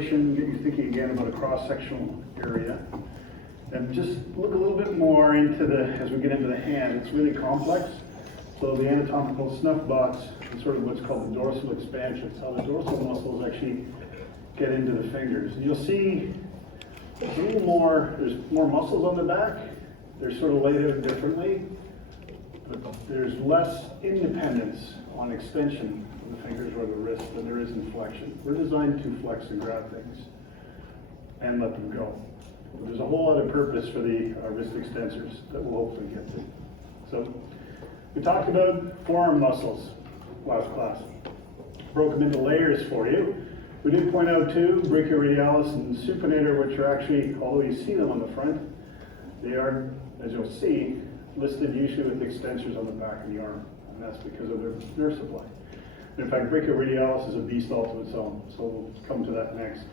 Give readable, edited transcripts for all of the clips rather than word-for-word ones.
Get you thinking again about a cross-sectional area. And just look a little bit more into as we get into the hand, it's really complex. So the anatomical snuff box is sort of what's called the dorsal expansion. It's how the dorsal muscles actually get into the fingers. And you'll see there's more muscles on the back. They're sort of laid out differently, but there's less independence on extension of the fingers or the wrist than there is in flexion. We're designed to flex and grab things and let them go. But there's a whole other purpose for the wrist extensors that we'll hopefully get to. So we talked about forearm muscles last class. Broke them into layers for you. We did point out too, brachioradialis and supinator, which are actually, although you see them on the front, they are, as you'll see, listed usually with extensors on the back of the arm. And that's because of their nerve supply. In fact, brachioradialis is a beast all to its own, so we'll come to that next.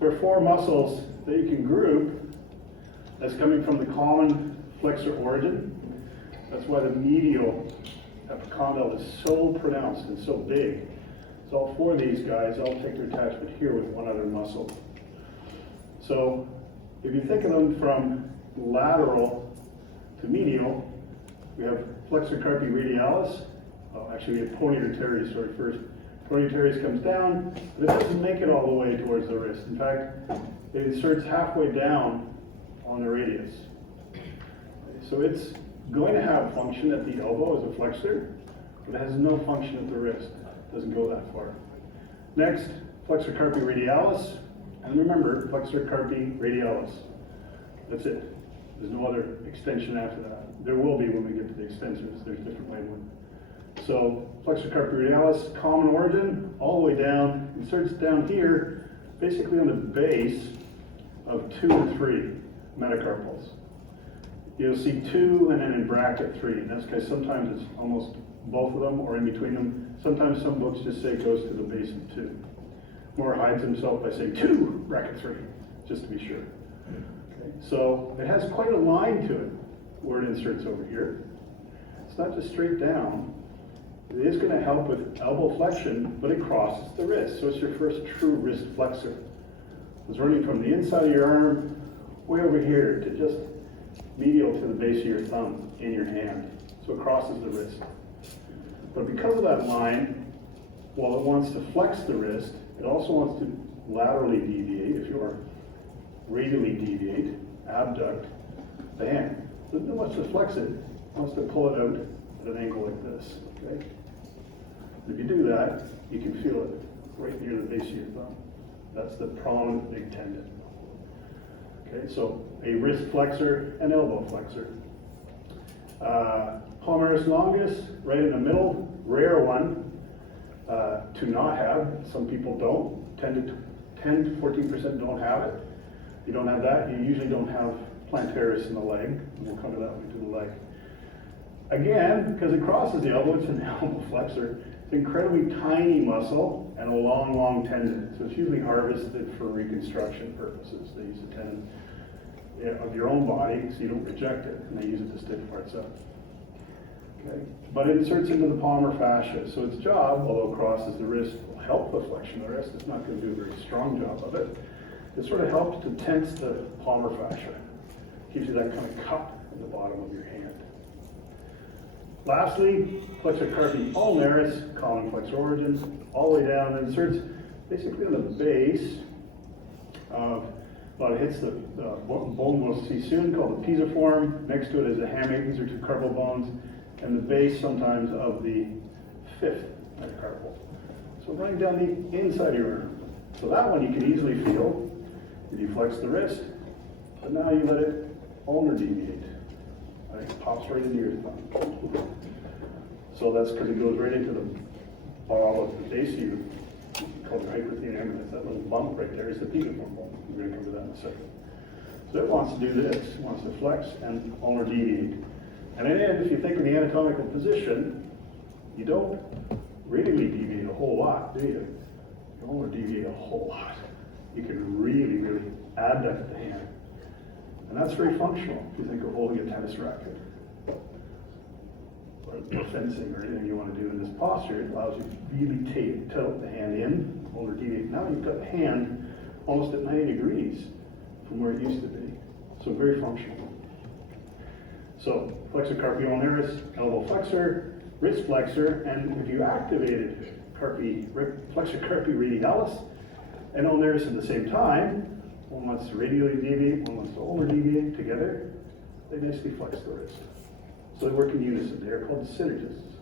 There are four muscles that you can group as coming from the common flexor origin. That's why the medial epicondyle is so pronounced and so big. So all four of these guys all take their attachment here with one other muscle. So if you think of them from lateral to medial, we have flexor carpi radialis. Actually, we have pointer teres first. Pointer teres comes down, but it doesn't make it all the way towards the wrist. In fact, it inserts halfway down on the radius. So it's going to have function at the elbow as a flexor, but it has no function at the wrist. It doesn't go that far. Next, flexor carpi radialis. And remember, flexor carpi radialis. That's it. There's no other extension after that. There will be when we get to the extensors. There's different labeling. So flexor carpi radialis, common origin, all the way down, inserts down here, basically on the base of 2 to 3 metacarpals. You'll see 2 and then in bracket 3. And that's because sometimes it's almost both of them or in between them. Sometimes some books just say it goes to the base of 2. Moore hides himself by saying 2 bracket 3, just to be sure. Okay. So it has quite a line to it where it inserts over here. It's not just straight down. It is going to help with elbow flexion, but it crosses the wrist. So it's your first true wrist flexor. It's running from the inside of your arm way over here to just medial to the base of your thumb in your hand. So it crosses the wrist. But because of that line, while it wants to flex the wrist, it also wants to laterally deviate, if you are radially deviate, abduct the hand. It doesn't want to flex it, it wants to pull it out at an angle like this. Okay? If you do that, you can feel it right near the base of your thumb. That's the prominent big tendon. Okay, so a wrist flexor and elbow flexor. Palmaris longus, right in the middle, rare one to not have. Some people don't. 10 to 14% don't have it. If you don't have that, you usually don't have plantaris in the leg. And we'll come to that when we do the leg. Again, because it crosses the elbow, it's an elbow flexor. It's an incredibly tiny muscle and a long, long tendon. So it's usually harvested for reconstruction purposes. They use a tendon of your own body so you don't reject it, and they use it to stiff parts up. Okay. But it inserts into the palmar fascia. So its job, although it crosses the wrist, will help the flexion of the wrist. It's not going to do a very strong job of it. It sort of helps to tense the palmar fascia. Gives you that kind of cup at the bottom of your hand. Lastly, flexor carpi ulnaris, common flexor origin, all the way down, and inserts basically on the base of, well, it hits the bone we'll see soon called the pisiform. Next to it is the hamate. These are two carpal bones, and the base sometimes of the 5th metacarpal. So running down the inside of your arm. So that one you can easily feel if you flex the wrist, but now you let it ulnar deviate. Right, it pops right into your thumb. So that's because it goes right into the ball of the base of your, called the hyperthenae eminence. That little bump right there is the pisiform bone. We're going to come to that in a second. So it wants to do this. It wants to flex and ulnar deviate. And then if you think of the anatomical position, you don't radially deviate a whole lot, do you? You ulnar deviate a whole lot. You can really, really abduct the hand. And that's very functional if you think of holding a tennis racket or fencing or anything you want to do in this posture. It allows you to really tilt the hand in, ulnar deviate. Now you've got the hand almost at 90 degrees from where it used to be. So very functional. So flexor carpi ulnaris, elbow flexor, wrist flexor, and if you activated flexor carpi radialis and ulnaris at the same time, one wants to radially deviate, one wants to ulnar deviate together, they nicely flex the wrist. So they work in unison. They are called synergists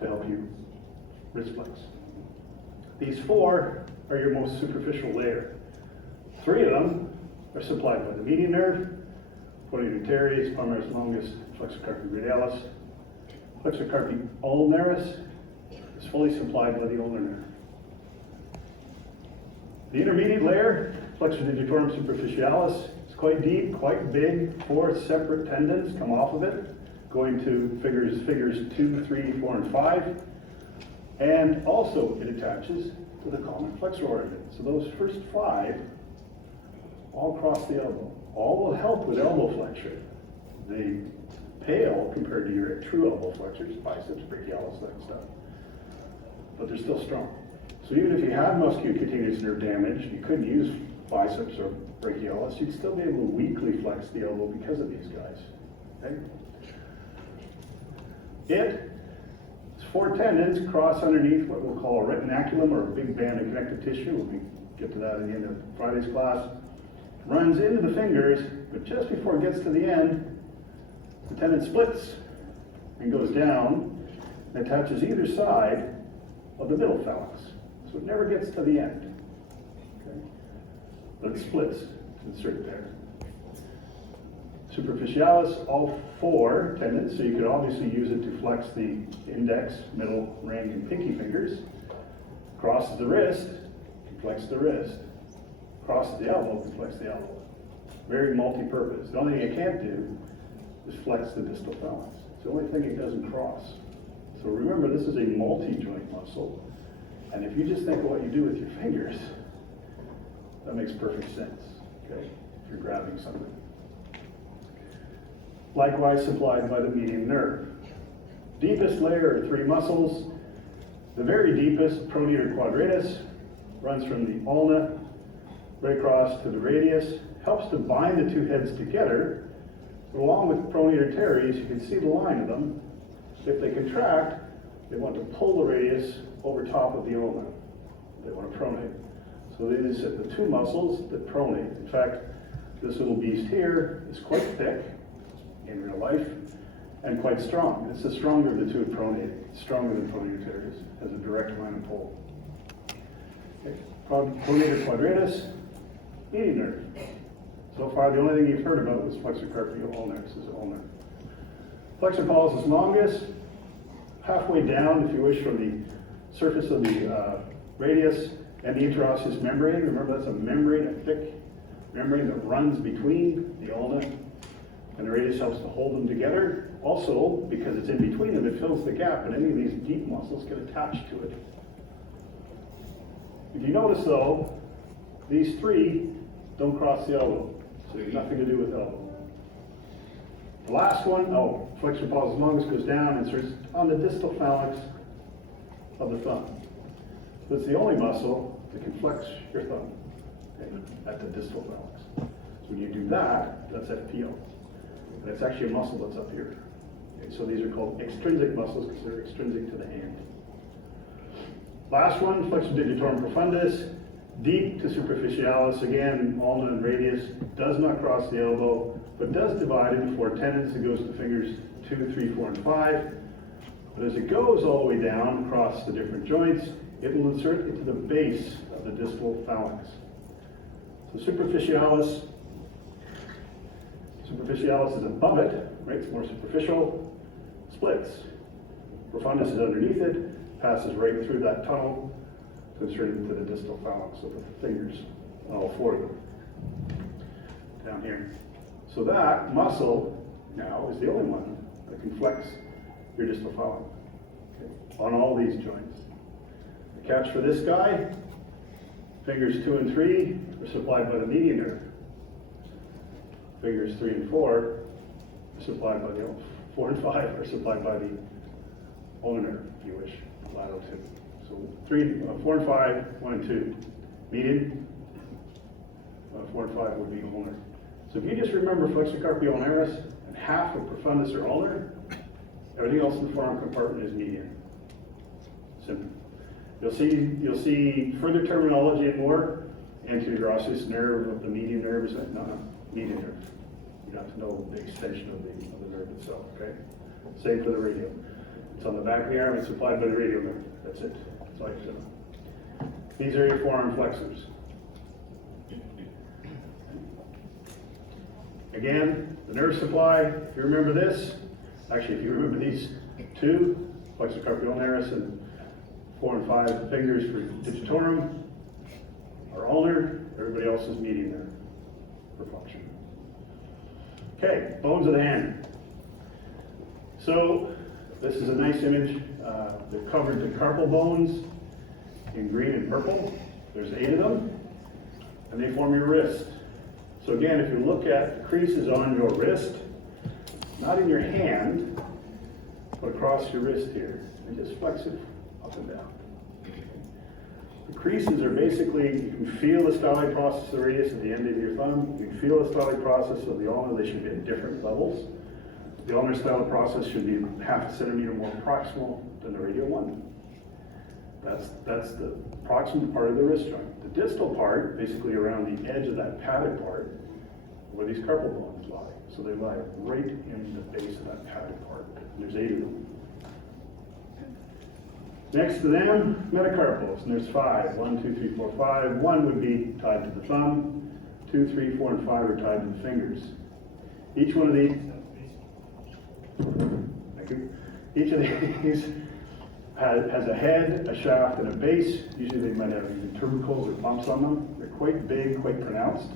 to help you wrist flex. These four are your most superficial layer. Three of them are supplied by the median nerve, pronator teres, palmaris longus, flexor carpi radialis. Flexor carpi ulnaris is fully supplied by the ulnar nerve. The intermediate layer, flexor digitorum superficialis, is quite deep, quite big. Four separate tendons come off of it, going to figures 2, 3, 4, and 5. And also it attaches to the common flexor organ. So those first 5 all cross the elbow. All will help with elbow flexor. They pale compared to your true elbow flexors, biceps, brachialis, that stuff. But they're still strong. So even if you had musculocutaneous nerve damage, you couldn't use biceps or brachialis, you'd still be able to weakly flex the elbow because of these guys. Okay? It's 4 tendons cross underneath what we'll call a retinaculum, or a big band of connective tissue. We'll get to that at the end of Friday's class. Runs into the fingers, but just before it gets to the end, the tendon splits and goes down and attaches either side of the middle phalanx. So it never gets to the end. Okay? But it splits. It's right there. Superficialis, all 4 tendons, so you could obviously use it to flex the index, middle, ring, and pinky fingers. Crosses the wrist, can flex the wrist. Crosses the elbow, can flex the elbow. Very multi-purpose. The only thing it can't do is flex the distal phalanx. It's the only thing it doesn't cross. So remember, this is a multi-joint muscle. And if you just think of what you do with your fingers, that makes perfect sense, okay, if you're grabbing something. Likewise supplied by the median nerve. Deepest layer are 3 muscles. The very deepest, pronator quadratus, runs from the ulna right across to the radius, helps to bind the 2 heads together. But along with pronator teres, you can see the line of them. If they contract, they want to pull the radius over top of the ulna. They want to pronate. So these are the 2 muscles that pronate. In fact, this little beast here is quite thick in real life and quite strong. It's the stronger of the 2 pronating. It's stronger than pronator teres, has a direct line of pull. Okay. Pronator quadratus, median nerve. So far, the only thing you've heard about was flexor carpi ulnaris is ulnar. Flexor pollicis longus, halfway down, if you wish, from the surface of the radius and the interosseous membrane. Remember, that's a membrane, a thick membrane that runs between the ulna and the radius, helps to hold them together. Also, because it's in between them, it fills the gap, and any of these deep muscles get attached to it. If you notice, though, these 3 don't cross the elbow, so they have nothing to do with elbow. The last one, flexor pollicis longus goes down and starts on the distal phalanx of the thumb. So it's the only muscle that can flex your thumb, okay, at the distal phalanx. So when you do that, that's FPO. And it's actually a muscle that's up here. Okay, so these are called extrinsic muscles because they're extrinsic to the hand. Last one, flexor digitorum profundus, deep to superficialis. Again, ulna and radius, does not cross the elbow, but does divide into 4 tendons. It goes to fingers 2, 3, 4, and 5. But as it goes all the way down across the different joints, it will insert into the base of the distal phalanx. So superficialis is above it, right? It's more superficial, splits. Profundus is underneath it, passes right through that tunnel to insert into the distal phalanx of the fingers, all 4 of them, down here. So that muscle now is the only one that can flex your distal phalanx, okay, on all these joints. The catch for this guy, fingers 2 and 3 are supplied by the median nerve. Fingers 3 and 4 are supplied by the 4 and 5 are supplied by the ulnar nerve, if you wish, lateral 2. So 4 and 5, 1 and 2, median, 4 and 5 would be ulnar. So if you just remember flexor carpi ulnaris and half of profundus or ulnar, everything else in the forearm compartment is median. Simple. You'll see further terminology and more. Anterior osseous nerve of the median nerve is no, median nerve. You have to know the extension of the nerve itself, okay? Same for the radial. It's on the back of the arm, it's supplied by the radial nerve. That's it. That's all you have to know. These are your forearm flexors. Again, the nerve supply, if you remember this, actually if you remember these two, flexor carpi ulnaris and 4 and 5 fingers for digitorum, are ulnar, everybody else is median nerve for function. Okay, bones of the hand. So this is a nice image. They've covered the carpal bones in green and purple. There's 8 of them, and they form your wrist. So again, if you look at the creases on your wrist, not in your hand, but across your wrist here, and just flex it up and down. The creases are basically, you can feel the styloid process of the radius at the end of your thumb. You can feel the styloid process of the ulnar. They should be at different levels. The ulnar styloid process should be half a centimeter more proximal than the radial one. That's the proximal part of the wrist joint. The distal part, basically around the edge of that padded part, where these carpal bones lie. So they lie right in the base of that padded part. There's 8 of them. Next to them, metacarpals, and there's 5. 1, 2, 3, 4, 5. 1 would be tied to the thumb. 2, 3, 4, and 5 are tied to the fingers. Each one of these, thank you. Each of these has a head, a shaft, and a base. Usually they might have even tubercles or bumps on them. They're quite big, quite pronounced.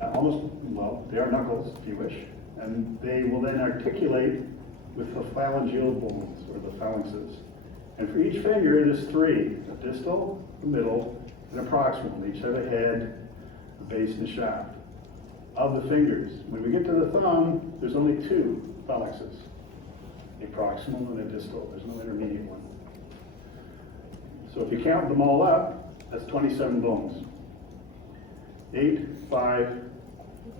Well, they are knuckles, if you wish. And they will then articulate with the phalangeal bones, or the phalanxes. And for each finger, there's 3, a distal, a middle, and a proximal. They each have a head, a base, and a shaft. Of the fingers, when we get to the thumb, there's only 2 phalanxes, a proximal and a distal. There's no intermediate one. So if you count them all up, that's 27 bones. 8, 5,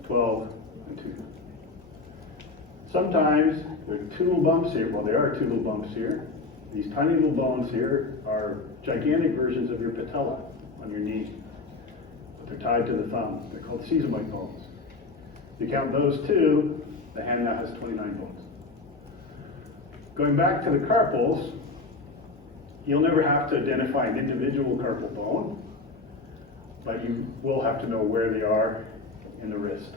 12, and 2. Sometimes there are 2 little bumps here. Well, there are 2 little bumps here. These tiny little bones here are gigantic versions of your patella on your knee, but they're tied to the thumb. They're called sesamoid bones. If you count those 2, the hand now has 29 bones. Going back to the carpals, you'll never have to identify an individual carpal bone, but you will have to know where they are in the wrist.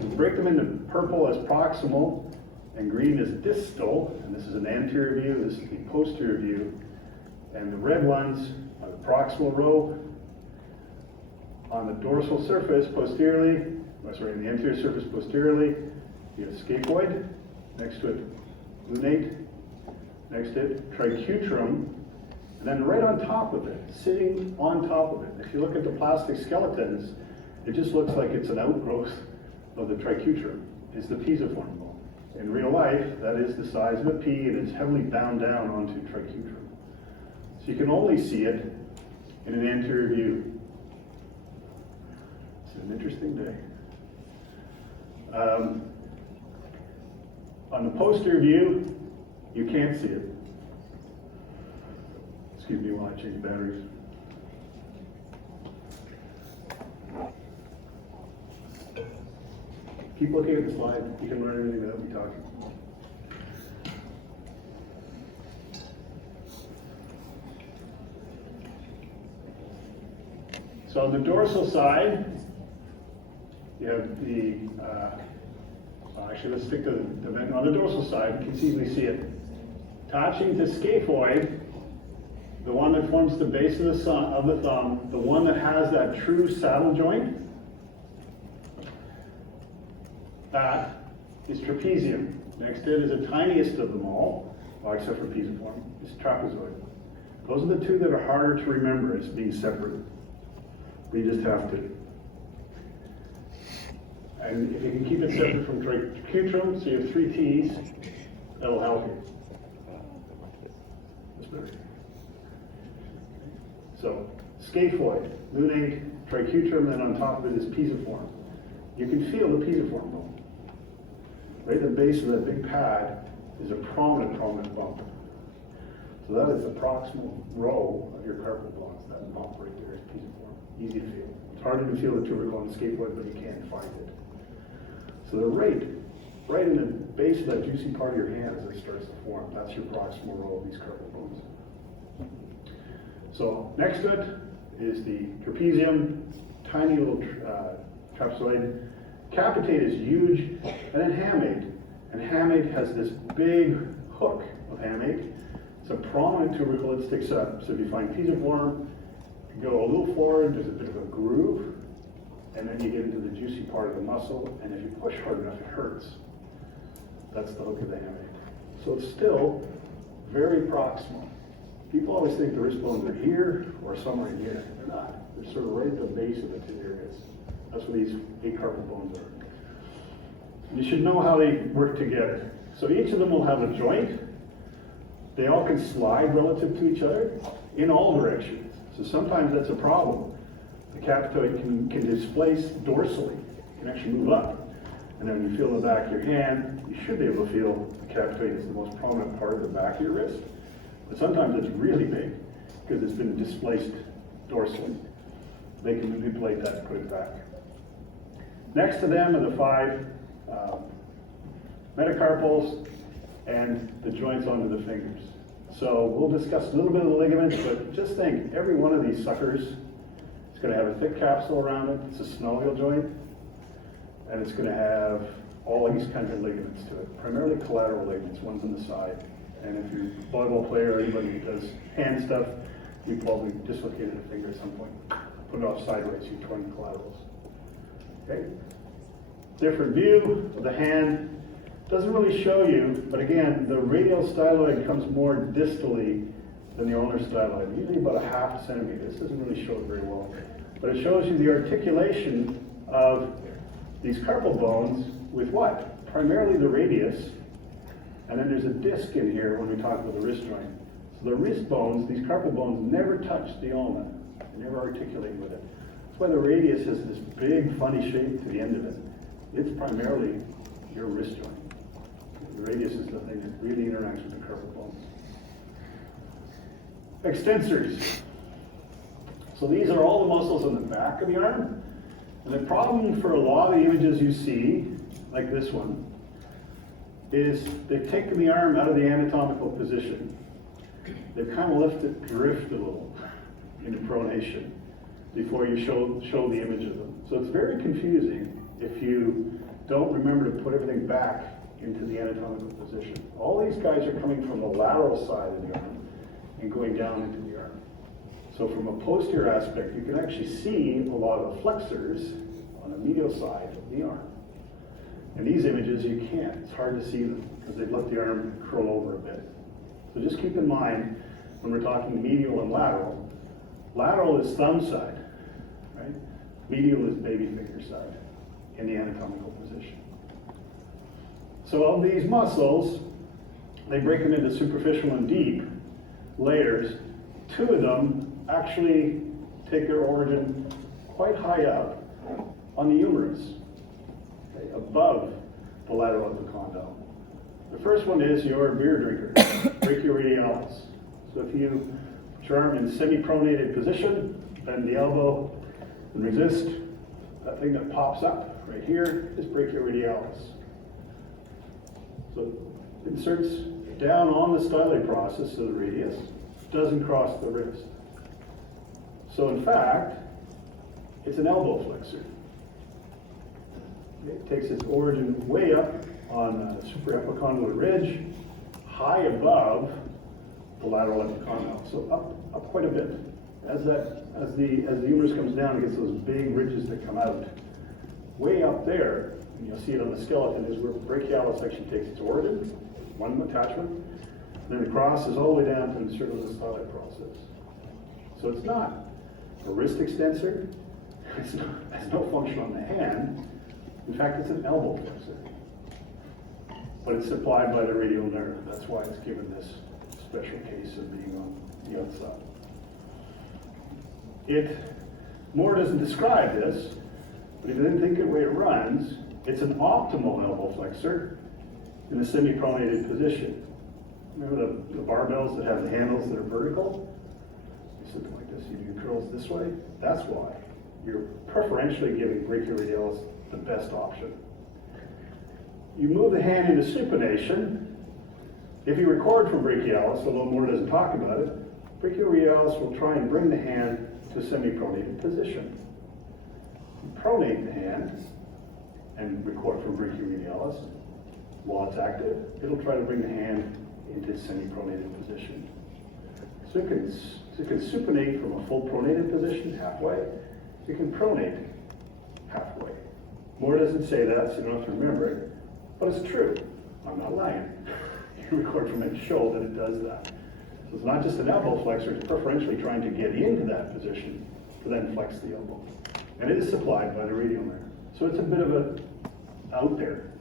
So break them into purple as proximal, and green is distal, and this is an anterior view, this is the posterior view, and the red ones are the proximal row. On the dorsal surface posteriorly, in the anterior surface posteriorly, you have scaphoid, next to it lunate, next to it triquetrum, and then right on top of it, sitting on top of it. If you look at the plastic skeletons, it just looks like it's an outgrowth of the triquetrum, is the pisiform bone. In real life, that is the size of a pea, and it's heavily bound down onto triquetrum. So you can only see it in an anterior view. It's an interesting day. On the posterior view, you can't see it. Excuse me while I change batteries. Keep looking at the slide. You can learn anything without me talking. So on the dorsal side, you have the, actually let's stick to the on the dorsal side, you can easily see it. Attaching to scaphoid, the one that forms the base of the thumb, the one that has that true saddle joint, that is trapezium. Next to it is the tiniest of them all, well, except for pisiform, is trapezoid. Those are the 2 that are harder to remember as being separate. You just have to. And if you can keep it separate from triquetrum, so you have 3 T's, that'll help you. That's better. So, scaphoid, lunate, tricuterum, and then on top of it is pisiform. You can feel the pisiform bone. Right at the base of that big pad is a prominent bump. So that is the proximal row of your carpal bones, that bump right there is pisiform. Easy to feel. It's harder to feel the tubercle on the scaphoid, but you can't find it. So the right in the base of that juicy part of your hand as it starts to form, that's your proximal row of these carpal bones. So next to it is the trapezium, tiny little trapezoid. Capitate is huge, and then hamate. And hamate has this big hook of hamate. It's a prominent tubercle that sticks up. So if you find pisiform, you go a little forward, there's a bit of a groove, and then you get into the juicy part of the muscle, and if you push hard enough, it hurts. That's the hook of the hamate. So it's still very proximal. People always think the wrist bones are here or somewhere in here. They're not. They're sort of right at the base of the two areas. That's where these big carpal bones are. You should know how they work together. So each of them will have a joint. They all can slide relative to each other in all directions. So sometimes that's a problem. The capitoid can displace dorsally. It can actually move up. And then when you feel the back of your hand, you should be able to feel the capitoid is the most prominent part of the back of your wrist. But sometimes it's really big because it's been displaced dorsally. They can manipulate that and put it back. Next to them are the 5 metacarpals and the joints onto the fingers. So we'll discuss a little bit of the ligaments, but just think, every one of these suckers is going to have a thick capsule around it. It's a synovial joint, and it's going to have all these kinds of ligaments to it, primarily collateral ligaments, ones on the side. And if you're a volleyball player or anybody who does hand stuff, you probably dislocated a finger at some point. Put it off sideways, you're torn the collaterals. Okay? Different view of the hand. Doesn't really show you, but again, the radial styloid comes more distally than the ulnar styloid, usually about a ½ centimeter. This doesn't really show it very well. But it shows you the articulation of these carpal bones with what? Primarily the radius, and then there's a disc in here when we talk about the wrist joint. So the wrist bones, these carpal bones, never touch the ulna. They never articulate with it. That's why the radius has this big, funny shape to the end of it. It's primarily your wrist joint. The radius is the thing that really interacts with the carpal bones. Extensors. So these are all the muscles on the back of the arm. And the problem for a lot of the images you see, like this one, is they've taken the arm out of the anatomical position. They've kind of left it drift a little into pronation before you show the image of them. So it's very confusing if you don't remember to put everything back into the anatomical position. All these guys are coming from the lateral side of the arm and going down into the arm. So from a posterior aspect, you can actually see a lot of the flexors on the medial side of the arm. In these images, you can't. It's hard to see them because they've let the arm curl over a bit. So just keep in mind, when we're talking medial and lateral, lateral is thumb side, right? Medial is baby finger side in the anatomical position. So of these muscles, they break them into superficial and deep layers. 2 of them actually take their origin quite high up on the humerus, okay, above the lateral epicondyle. The first one is your beer drinker, brachioradialis. So if you put your arm in semi-pronated position, bend the elbow and resist, that thing that pops up right here is brachioradialis. So it inserts down on the styloid process of the radius, doesn't cross the wrist. So in fact, it's an elbow flexor. It takes its origin way up on the supraepicondylar ridge, high above the lateral epicondyle, so up quite a bit. As the humerus comes down, it gets those big ridges that come out. Way up there, and you'll see it on the skeleton, is where brachialis actually takes its origin, one attachment, and then it crosses all the way down to insert the styloid process. So it's not a wrist extensor, it has no function on the hand. In fact, it's an elbow flexor. But it's supplied by the radial nerve. That's why it's given this special case of being on the outside. It Moore doesn't describe this, but if you then think of the way it runs, it's an optimal elbow flexor in a semi-pronated position. Remember the barbells that have the handles that are vertical? You sit them like this, you do curls this way. That's why. You're preferentially giving brachioradialis the best option. You move the hand into supination. If you record from brachialis, although Moore doesn't talk about it, brachioradialis will try and bring the hand to a semi-pronated position. You pronate the hand and record from brachioradialis. While it's active, it'll try to bring the hand into semi-pronated position. So it can supinate from a full pronated position halfway. It can pronate halfway. Moore doesn't say that, so you don't have to remember it, but it's true. I'm not lying. You record from it to show that it does that. So it's not just an elbow flexor, it's preferentially trying to get into that position to then flex the elbow. And it is supplied by the radial nerve. So it's a bit of a out there.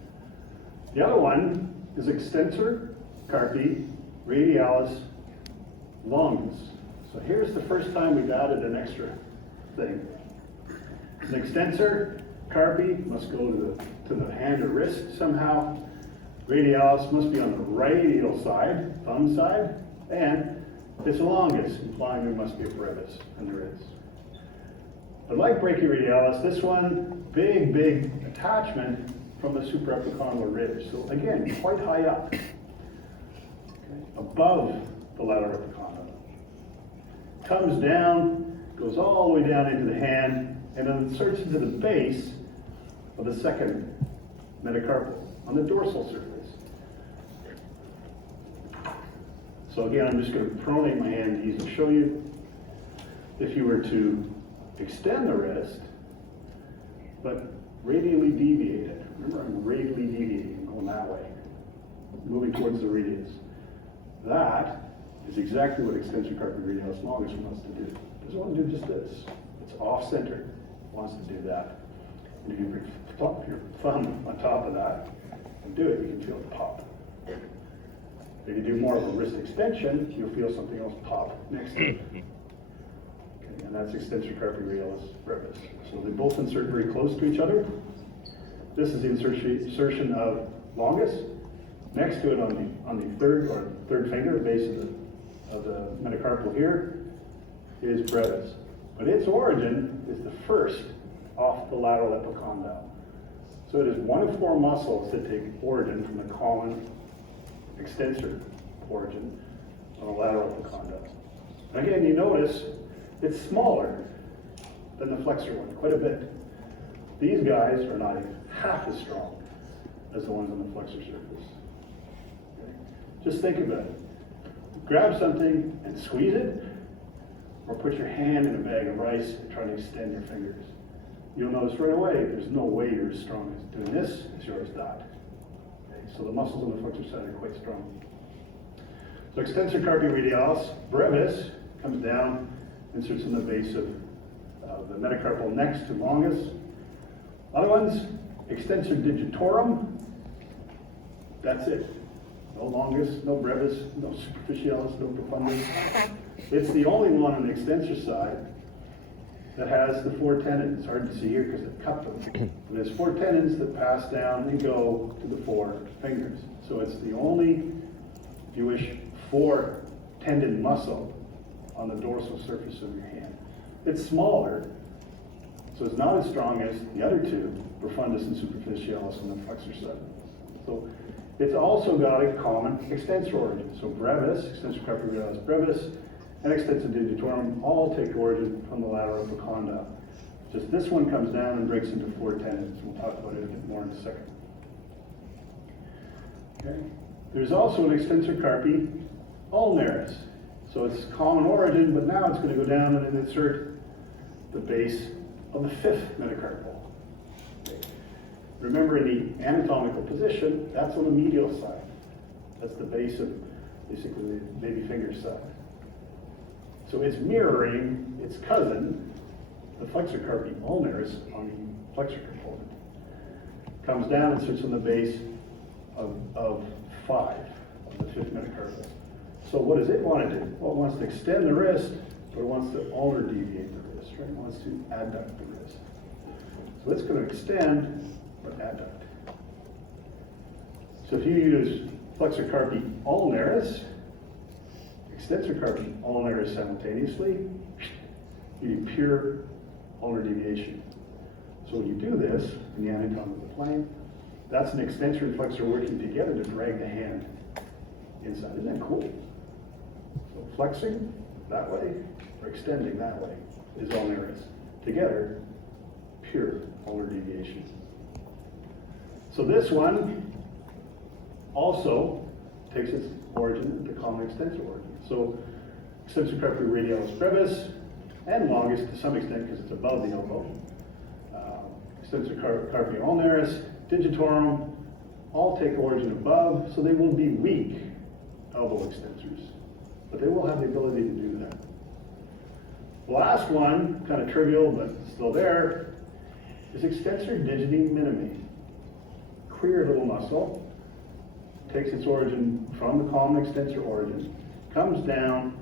The other one is extensor carpi radialis longus. So here's the first time we've added an extra thing. An extensor carpi must go to the hand or wrist somehow. Radialis must be on the radial side, thumb side, and it's longus, implying there must be a brevis, and there is. But like brachioradialis, this one, big attachment from the supraepicondylar ridge. So again, quite high up, okay, above the lateral epicondyle. Comes down, goes all the way down into the hand, and then inserts into the base of the second metacarpal on the dorsal surface. So again, I'm just going to pronate my hand to easily show you. If you were to extend the wrist, but radially deviate it. Remember, I'm radially deviating, going that way, moving towards the radius. That is exactly what extensor carpi radialis longus wants to do. It doesn't want to do just this. It's off-center. It wants to do that. And if you bring your thumb on top of that and do it, you can feel it pop. If you do more of a wrist extension, you'll feel something else pop next to it. Okay, and that's extensor carpi radialis brevis. So they both insert very close to each other. This is the insertion of longus. Next to it on the third finger, base of the metacarpal here, is brevis. But its origin is the first off the lateral epicondyle. So it is one of four muscles that take origin from the common extensor origin on the lateral epicondyle. And again, you notice it's smaller than the flexor one, quite a bit. These guys are not even half as strong as the ones on the flexor surface. Okay? Just think about it. Grab something and squeeze it, or put your hand in a bag of rice and try to extend your fingers. You'll notice right away there's no way you're as strong as doing this as yours that. Okay? So the muscles on the flexor side are quite strong. So extensor carpi radialis brevis comes down, inserts in the base of the metacarpal next to longus. Other ones, extensor digitorum, that's it. No longus, no brevis, no superficialis, no profundus. It's the only one on the extensor side that has the four tendons. It's hard to see here because I've cut them. But there's four tendons that pass down and go to the four fingers. So it's the only, if you wish, four tendon muscle on the dorsal surface of your hand. It's smaller, so it's not as strong as the other two, profundus and superficialis on the flexor side. So it's also got a common extensor origin. So brevis, extensor carpi radialis brevis, and extensor digitorum all take origin from the lateral epicondyle. Just this one comes down and breaks into four tendons. We'll talk about it a bit more in a second. Okay. There's also an extensor carpi ulnaris. So it's common origin, but now it's going to go down and insert the base of the fifth metacarpal. Okay. Remember, in the anatomical position, that's on the medial side. That's the base of basically the baby finger side. So it's mirroring its cousin, the flexor carpi ulnaris, on the flexor component. Comes down and sits on the base of 5 of the fifth metacarpal. So what does it want to do? Well, it wants to extend the wrist, but it wants to ulnar deviate the wrist. wrist, right? It wants to adduct the wrist. So it's going to extend, but adduct. So if you use flexor carpi ulnaris, extensor carpi ulnaris simultaneously, you need pure ulnar deviation. So when you do this in the anatomical plane, that's an extensor and flexor working together to drag the hand inside. Isn't that cool? So flexing that way or extending that way is ulnaris. Together, pure ulnar deviation. So this one also takes its origin at the common extensor origin. So extensor carpi radialis brevis and longest to some extent because it's above the elbow. Extensor carpi ulnaris, digitorum, all take origin above, so they will be weak elbow extensors, but they will have the ability to do that. The last one, kind of trivial but still there, is extensor digiti minimi. Queer little muscle, takes its origin from the common extensor origin, comes down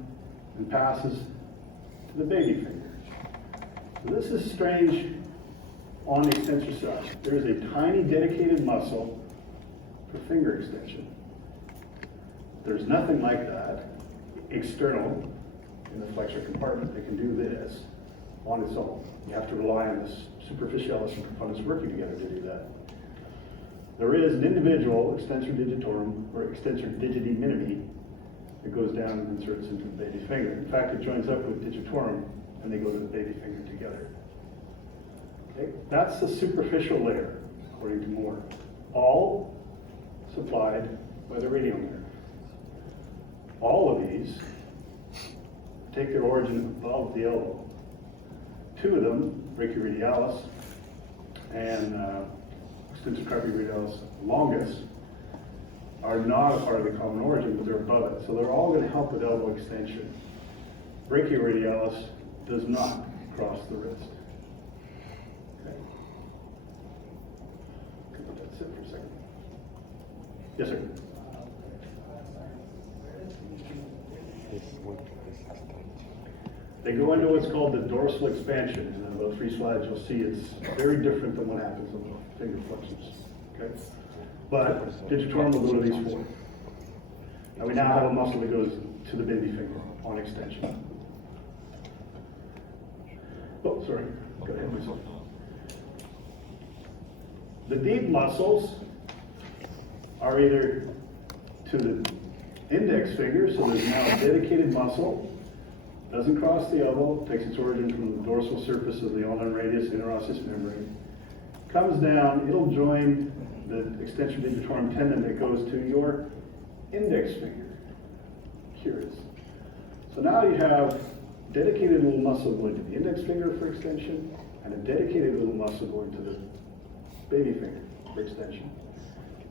and passes to the baby finger. So this is strange on the extensor side. There is a tiny dedicated muscle for finger extension. There's nothing like that external in the flexor compartment that can do this on its own. You have to rely on this superficialis and profundus working together to do that. There is an individual extensor digitorum or extensor digiti minimi that goes down and inserts into the baby's finger. In fact, it joins up with digitorum and they go to the baby finger together. Okay? That's the superficial layer, according to Moore, all supplied by the radial nerve. All of these take their origin above the elbow. Two of them, brachioradialis and extensor carpi radialis longus, are not a part of the common origin, but they're above it. So they're all going to help with elbow extension. Brachioradialis does not cross the wrist. Okay. That's it for a second. Yes, sir. They go into what's called the dorsal expansion, and in about 3 slides you'll see it's very different than what happens on the finger flexors. Okay? But digitorum will go to these 4. Now we now have a muscle that goes to the baby finger on extension. Oh, sorry, got ahead of myself. The deep muscles are either to the index finger, so there's now a dedicated muscle. Doesn't cross the elbow, takes its origin from the dorsal surface of the ulnar radius interosseous membrane. Comes down, it'll join the extensor digitorum tendon that goes to your index finger. Curious. So now you have dedicated little muscle going to the index finger for extension and a dedicated little muscle going to the baby finger for extension.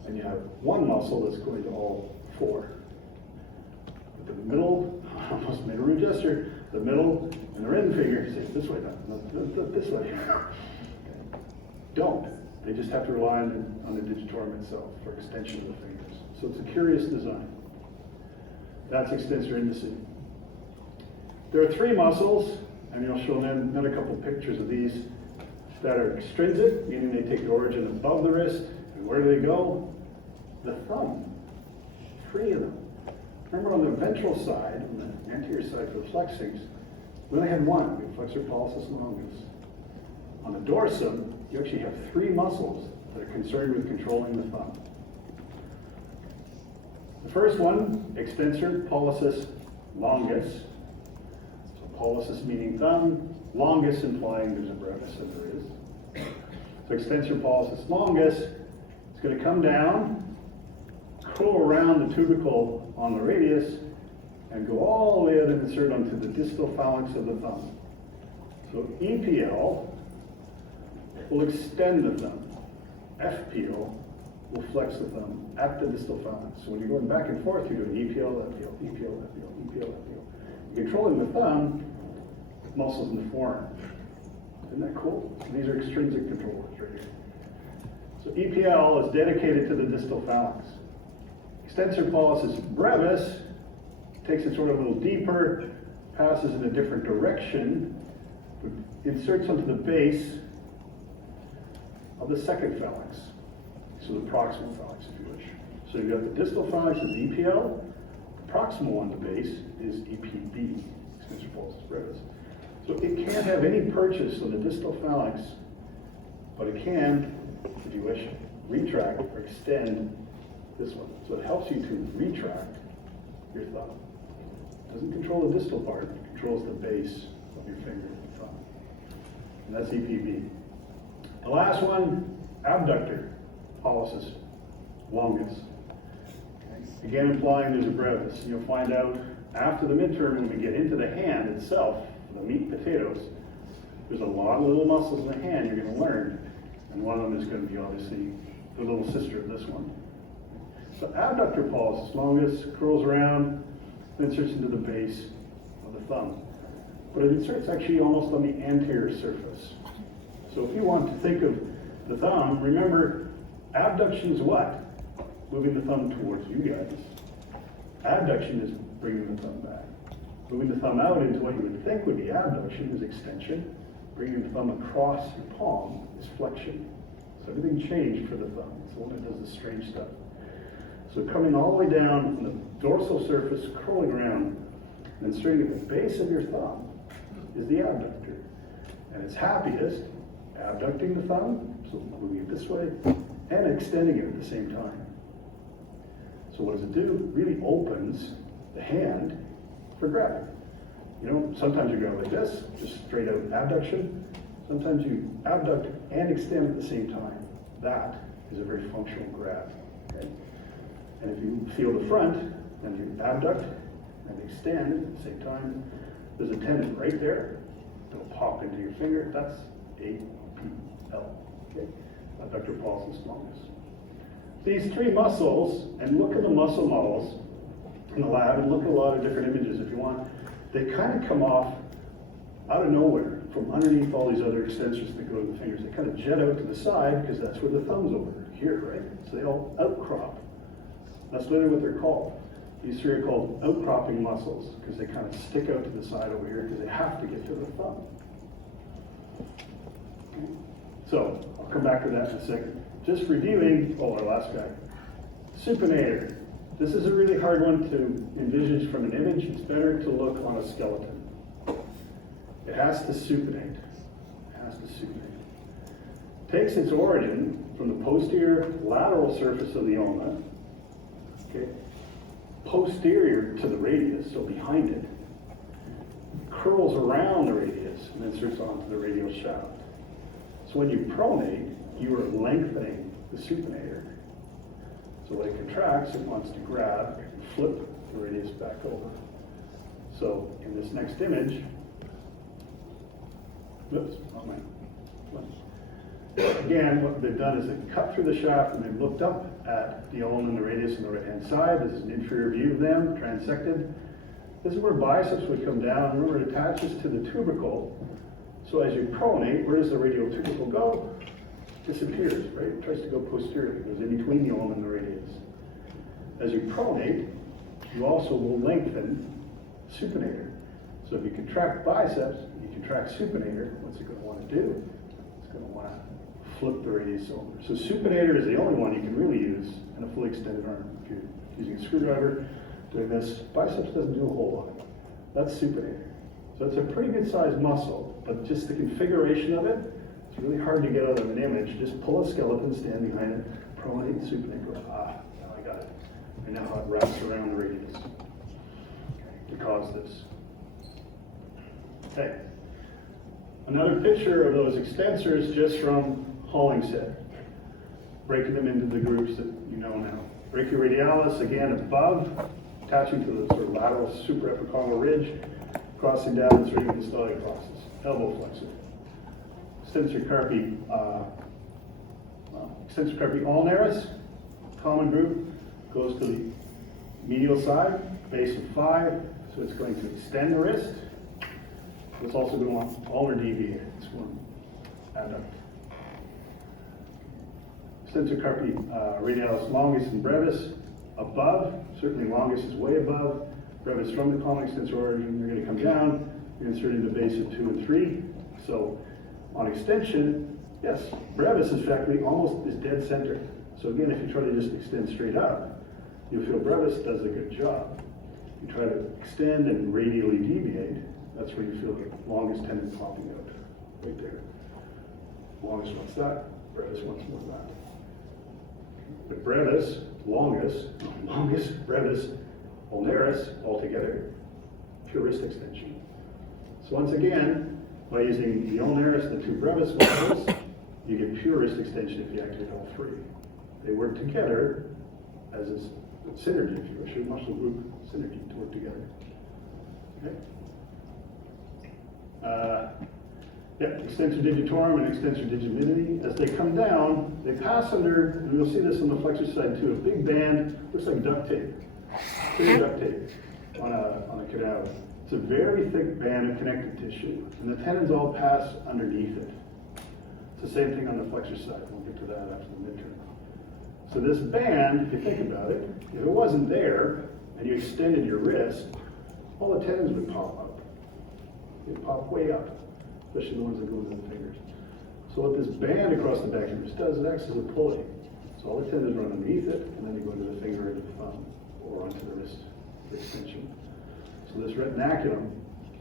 And you have one muscle that's going to all 4. The middle, I almost made a rude gesture, the middle and the ring finger, say this way, not this way. Don't. They just have to rely on the digitorum itself for extension of the fingers. So it's a curious design. That's extensor indice. There are 3 muscles, and you'll show another couple of pictures of these, that are extrinsic, meaning they take their origin above the wrist. And where do they go? The thumb. 3 of them. Remember on the ventral side, on the anterior side for the flexings, we only had 1, we had flexor pollicis longus. On the dorsum, you actually have 3 muscles that are concerned with controlling the thumb. The first one, extensor pollicis longus. So pollicis meaning thumb, longus implying there's a brevis, and there is. So extensor pollicis longus is going to come down, curl around the tubercle on the radius, and go all the way out and insert onto the distal phalanx of the thumb. So EPL will extend the thumb. FPL will flex the thumb at the distal phalanx. So when you're going back and forth, you're doing EPL, FPL, EPL, FPL, EPL, FPL. You're controlling the thumb, muscles in the forearm. Isn't that cool? These are extrinsic controllers right here. So EPL is dedicated to the distal phalanx. Extensor pollicis brevis takes its order a little deeper, passes in a different direction inserts onto the base of the second phalanx, so the proximal phalanx, if you wish. So you've got the distal phalanx is EPL, the proximal on the base is EPB, extensor pollicis brevis. So it can't have any purchase on the distal phalanx, but it can, if you wish, retract or extend this one. So it helps you to retract your thumb. It doesn't control the distal part, it controls the base of your finger and thumb. And that's EPB. The last one, abductor pollicis longus. Okay. Again, implying there's a brevis. You'll find out after the midterm when we get into the hand itself, the meat potatoes, there's a lot of little muscles in the hand you're going to learn. And one of them is going to be obviously the little sister of this one. So abductor pollicis longus curls around, inserts into the base of the thumb. But it inserts actually almost on the anterior surface. So if you want to think of the thumb, remember, abduction is what? Moving the thumb towards you guys. Abduction is bringing the thumb back. Moving the thumb out into what you would think would be abduction is extension. Bringing the thumb across your palm is flexion. So everything changed for the thumb. It's the one that does the strange stuff. So coming all the way down from the dorsal surface, curling around, and straight at the base of your thumb is the abductor. And it's happiest abducting the thumb, so moving it this way, and extending it at the same time. So what does it do? It really opens the hand for grabbing. You know, sometimes you grab like this, just straight out abduction. Sometimes you abduct and extend at the same time. That is a very functional grab. Okay? And if you feel the front, and you abduct and extend at the same time, there's a tendon right there that'll pop into your finger. That's APL. Okay? Abductor pollicis longus. These three muscles, and look at the muscle models in the lab, and look at a lot of different images if you want. They kind of come off out of nowhere from underneath all these other extensors that go to the fingers. They kind of jet out to the side because that's where the thumb's over here, right? So they all outcrop. That's literally what they're called. These three are called outcropping muscles because they kind of stick out to the side over here because they have to get to the thumb. Okay. So I'll come back to that in a second. Just reviewing, our last guy, supinator. This is a really hard one to envisage from an image. It's better to look on a skeleton. It has to supinate. It has to supinate. Takes its origin from the posterior lateral surface of the ulna, okay, posterior to the radius, so behind it, curls around the radius and inserts onto the radial shaft. So when you pronate, you are lengthening the supinator. So when it contracts, it wants to grab and flip the radius back over. So in this next image, whoops, not mine. Again, what they've done is they've cut through the shaft and they've looked up at the ulna and the radius on the right-hand side. This is an inferior view of them, transected. This is where biceps would come down. Remember, it attaches to the tubercle. So as you pronate, where does the radial tubercle go? Disappears, right? It tries to go posteriorly. It goes in between the ulna and the radius. As you pronate, you also will lengthen supinator. So if you contract biceps, you contract supinator, what's it going to want to do? It's going to want to flip the radius over. So supinator is the only one you can really use in a fully extended arm. If you're using a screwdriver, doing this, biceps doesn't do a whole lot. That's supinator. So it's a pretty good sized muscle, but just the configuration of it, it's really hard to get out of an image. Just pull a skeleton, stand behind it, pronate, supinate, go, now I got it. I know how it wraps around the radius to cause this. Okay. Another picture of those extensors just from Hollingshead, breaking them into the groups that you know now. Brachioradialis, again, above, attaching to the sort of lateral supraepicondyle ridge, crossing down and straight into the stellate crosses. Elbow flexor. Extensor carpi ulnaris, common group, goes to the medial side, base of 5, so it's going to extend the wrist. It's also going to want ulnar deviator. It's going to adduct. Extensor carpi radialis longus and brevis above, certainly longus is way above, brevis from the common extensor origin. You're going to come down, you're going to insert into base of 2 and 3, So on extension, yes, brevis is actually almost is dead center. So again, if you try to just extend straight up, you'll feel brevis does a good job. You try to extend and radially deviate, that's where you feel the longest tendon popping out, right there. Longest one's that, brevis one's more that. But brevis, longest, brevis, ulnaris, altogether, purist extension. So once again, by using the ulnaris and the two brevis muscles, you get purist extension if you activate all three. They work together as a synergy, if you wish, a muscle group synergy to work together. Okay? Extensor digitorum and extensor digiminis, as they come down, they pass under, and you'll see this on the flexor side too, a big band, looks like duct tape, clear duct tape on a cadaver. It's a very thick band of connective tissue, and the tendons all pass underneath it. It's the same thing on the flexor side. We'll get to that after the midterm. So this band, if you think about it, if it wasn't there, and you extended your wrist, all the tendons would pop up. They'd pop way up, especially the ones that go into the fingers. So what this band across the back of your wrist does, it acts as a pulley. So all the tendons run underneath it, and then they go into the finger or the thumb, or onto the wrist extension. So this retinaculum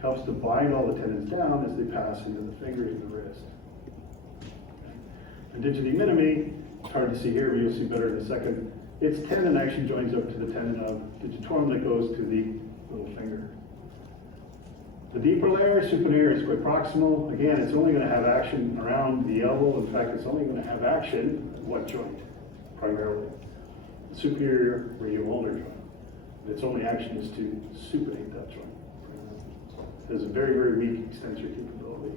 helps to bind all the tendons down as they pass into the fingers and the wrist. And digitominimi, it's hard to see here, but you'll see better in a second. Its tendon actually joins up to the tendon of digitorum that goes to the little finger. The deeper layer, supinator, is quite proximal. Again, it's only going to have action around the elbow. In fact, it's only going to have action at what joint, primarily? The superior radioulnar joint. Its only action is to supinate that joint. It has a very, very weak extensor capability.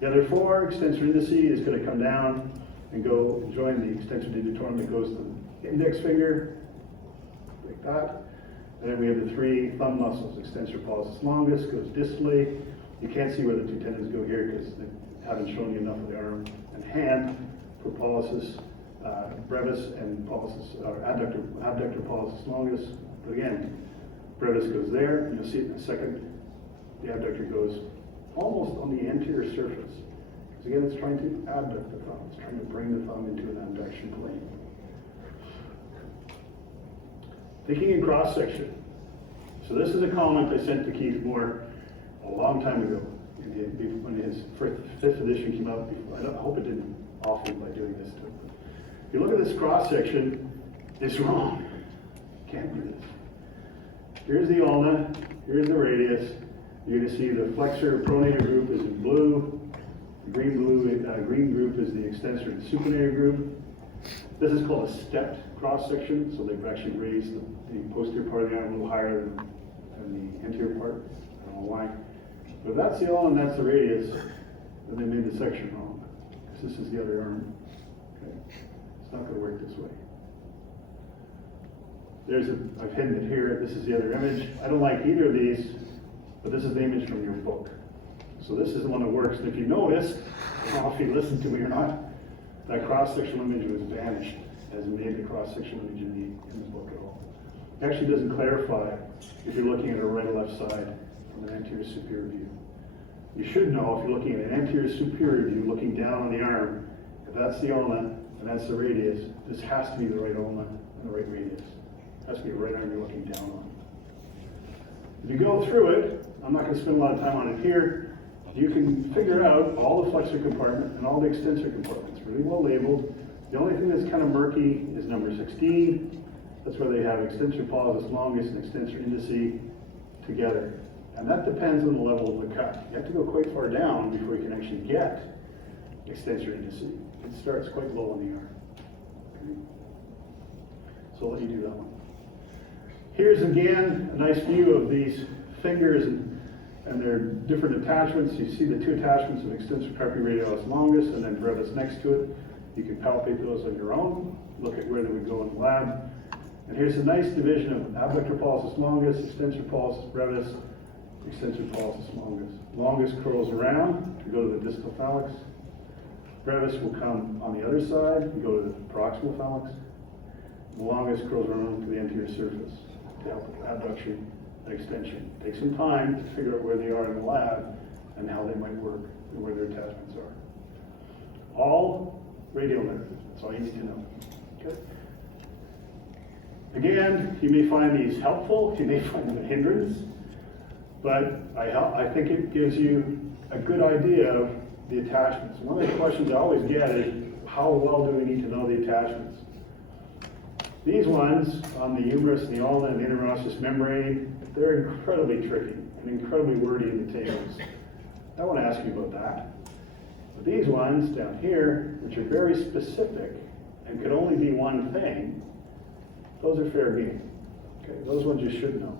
The other four, extensor indici, is going to come down and go and join the extensor digitorum that goes to the index finger, like that. And then we have the three thumb muscles. Extensor pollicis longus goes distally. You can't see where the two tendons go here because they haven't shown you enough of the arm and hand for pollicis brevis and pollicis, or abductor pollicis longus. But again, brevis goes there, and you'll see it in a second. The abductor goes almost on the anterior surface. Because again, it's trying to abduct the thumb. It's trying to bring the thumb into an abduction plane. Thinking in cross-section. So this is a comment I sent to Keith Moore a long time ago, when his fifth edition came out. I hope it didn't off him by doing this to him. If you look at this cross-section, it's wrong. Can't do this. Here's the ulna, here's the radius. You're going to see the flexor pronator group is in blue. The green group is the extensor and supinator group. This is called a stepped cross-section, so they've actually raised the posterior part of the arm a little higher than the anterior part. I don't know why. But if that's the ulna and that's the radius, then they made the section wrong, because this is the other arm. Okay. It's not going to work this way. I've hidden it here. This is the other image. I don't like either of these, but this is the image from your book. So this is the one that works. And if you notice, I don't know if you listened to me or not, that cross-sectional image was vanished as made the cross-sectional image in the book at all. It actually doesn't clarify if you're looking at a right or left side from an anterior superior view. You should know if you're looking at an anterior superior view, looking down on the arm, if that's the ulna and that's the radius, this has to be the right ulna and the right radius. It has to be the right arm you're looking down on. If you go through it, I'm not going to spend a lot of time on it here, you can figure out all the flexor compartment and all the extensor compartments, really well labeled. The only thing that's kind of murky is number 16. That's where they have extensor pollicis longus and extensor indici together. And that depends on the level of the cut. You have to go quite far down before you can actually get extensor indici. It starts quite low on the arm. Okay. So I'll let you do that one. Here's again a nice view of these fingers and their different attachments. You see the two attachments of extensor carpi radialis longus and then brevis next to it. You can palpate those on your own, look at where they would go in the lab. And here's a nice division of abductor pollicis longus, extensor pollicis brevis, extensor pollicis longus. Longus curls around to go to the distal phalanx. Brevis will come on the other side and go to the proximal phalanx. The longus curls around to the anterior surface to help with abduction and extension. Take some time to figure out where they are in the lab and how they might work. and where their attachments are. All radial nerve. That's all you need to know. Okay? Again, you may find these helpful, you may find them a hindrance, but I think it gives you a good idea of the attachments. One of the questions I always get is, how well do we need to know the attachments? These ones on the humerus and the ulna and the interosseous membrane, they're incredibly tricky and incredibly wordy in the tables. I want to ask you about that. But these ones down here, which are very specific and could only be one thing, those are fair game. Okay, those ones you should know.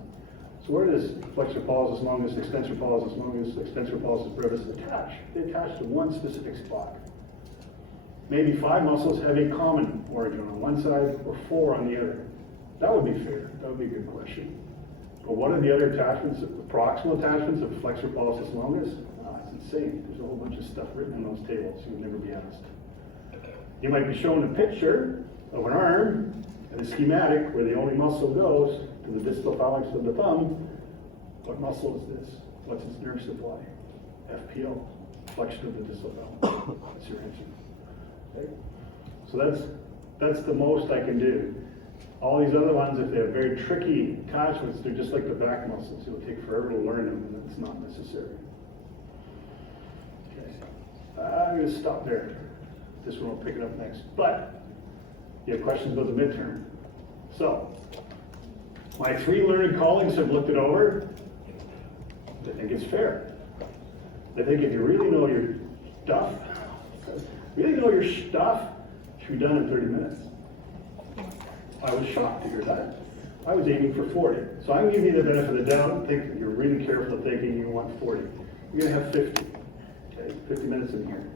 So where does flexor pollicis longus, extensor pollicis longus, extensor pollicis brevis attach? They attach to one specific spot. Maybe 5 muscles have a common origin on one side or 4 on the other. That would be fair. That would be a good question. But what are the other attachments, the proximal attachments of flexor pollicis longus? Oh, it's insane. There's a whole bunch of stuff written in those tables. You would never be asked. You might be shown a picture of an arm and a schematic where the only muscle goes to the distal phalanx of the thumb. What muscle is this? What's its nerve supply? FPO, flexion of the distal phalanx. That's your answer. Okay? So that's the most I can do. All these other ones, if they have very tricky attachments, they're just like the back muscles. It'll take forever to learn them, and it's not necessary. Okay. I'm going to stop there. This one will pick it up next. But you have questions about the midterm. So, my 3 learned colleagues have looked it over. They think it's fair. They think if you really know your stuff, it should be done in 30 minutes. I was shocked to hear that. I was aiming for 40. So I'm giving you the benefit of the doubt. Think you're really careful thinking you want 40. You're going to have 50. Okay, 50 minutes in here.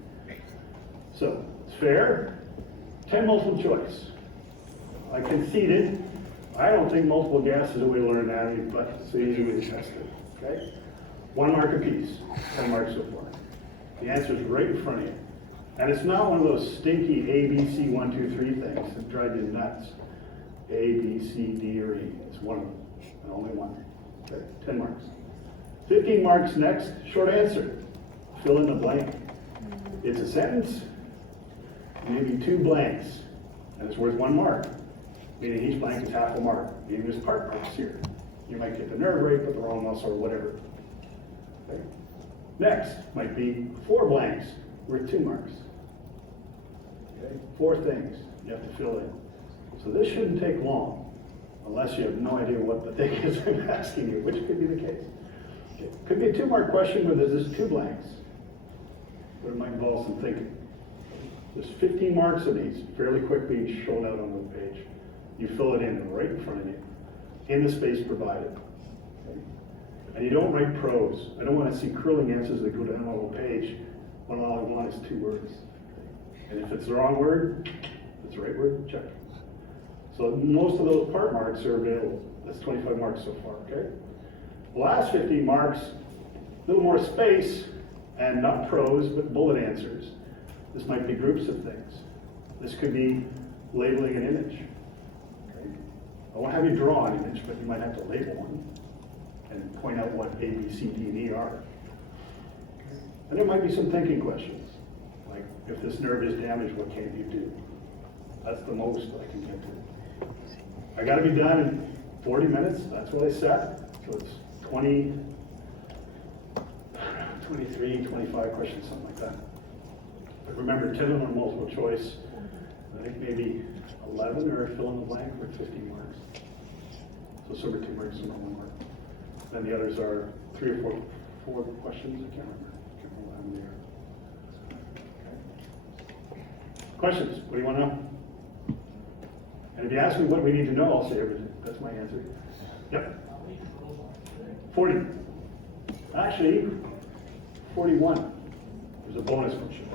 So, it's fair. 10 multiple choice. I conceded. I don't think multiple guess is a way to learn anatomy, but it's the easy way to test it. Okay? 1 mark apiece. 10 marks so far. The answer is right in front of you. And it's not one of those stinky A, B, C, 1, 2, 3 things that drive you nuts. A, B, C, D, or E. It's one of them, and only one. Okay, 10 marks. 15 marks next, short answer. Fill in the blank. It's a sentence, maybe 2 blanks, and it's worth 1 mark. Meaning each blank is half a mark. Meaning there's part marks here. You might get the nerve right, but the wrong muscle or whatever. Okay. Next might be 4 blanks, worth 2 marks. Okay, 4 things you have to fill in. So this shouldn't take long, unless you have no idea what the thing is I'm asking you, which could be the case. Okay. Could be a 2-mark question where there's just 2 blanks, but it might involve some thinking. There's 15 marks of these, fairly quickly shown out on the page. You fill it in right in front of you, in the space provided. Okay. And you don't write prose. I don't want to see curling answers that go down the whole page when all I want is 2 words. Okay. And if it's the wrong word, if it's the right word, check. So most of those part marks are available. That's 25 marks so far, okay? The last 15 marks, a little more space, and not prose, but bullet answers. This might be groups of things. This could be labeling an image. Okay? I won't have you draw an image, but you might have to label one and point out what A, B, C, D, and E are. And there might be some thinking questions, like if this nerve is damaged, what can you do? That's the most I can get to. I got to be done in 40 minutes. That's what I set. So it's 20, 23, 25 questions, something like that. But remember, 10 of them are multiple choice. I think maybe 11 are fill in the blank for 15 marks. So some are 2 marks, some are 1 mark. Then the others are 3 or 4 questions. I can't remember. How many are. Okay. Questions? What do you want to know? And if you ask me what we need to know, I'll say everything. That's my answer. Yep. 40. Actually, 41. There's a bonus function.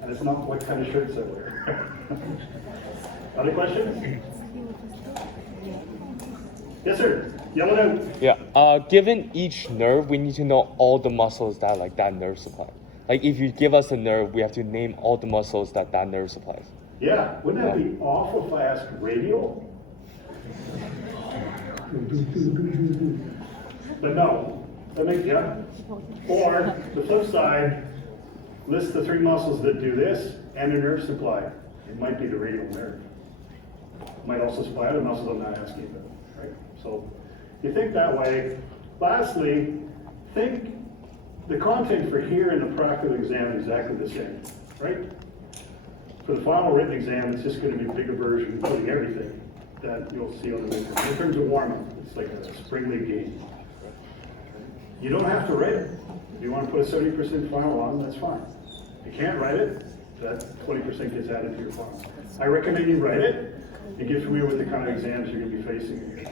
And it's not what kind of shirts I wear. Other questions? Yes, sir. Yell it out. Yeah. Given each nerve, we need to know all the muscles that that nerve supplies. Like if you give us a nerve, we have to name all the muscles that nerve supplies. Yeah, wouldn't that be awful if I asked radial? But no, That makes, yeah. Or the flip side, list the 3 muscles that do this and a nerve supply. It might be the radial nerve. It might also supply other muscles I'm not asking about, right? So you think that way. Lastly, think the content for here and the practical exam is exactly the same, right? For the final written exam, it's just going to be a bigger version, including everything that you'll see on the midterm. In terms of warm-up, it's like a spring league game. You don't have to write it. If you want to put a 70% final on, that's fine. If you can't write it, that 20% gets added to your final. I recommend you write it and get familiar with the kind of exams you're going to be facing here.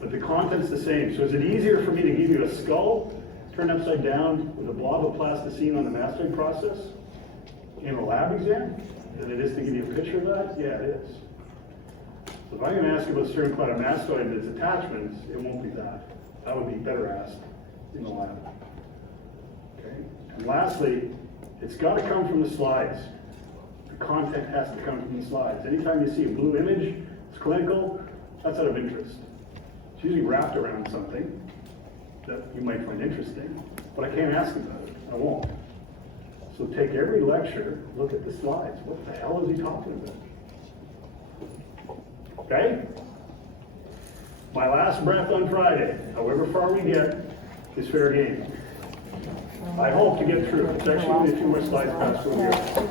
But the content's the same. So is it easier for me to give you a skull turned upside down with a blob of plasticine on the mastering process in a lab exam than it is to give you a picture of that? Yeah, it is. So if I'm going to ask you about sternocleidomastoid mastoid and its attachments, it won't be that. That would be better asked in the lab. Okay. And lastly, it's got to come from the slides. The content has to come from the slides. Anytime you see a blue image, it's clinical, that's out of interest. It's usually wrapped around something that you might find interesting, but I can't ask about it. I won't. So take every lecture, look at the slides. What the hell is he talking about? Okay? My last breath on Friday, however far we get, is fair game. I hope to get through. It's actually only a few more slides past where we are.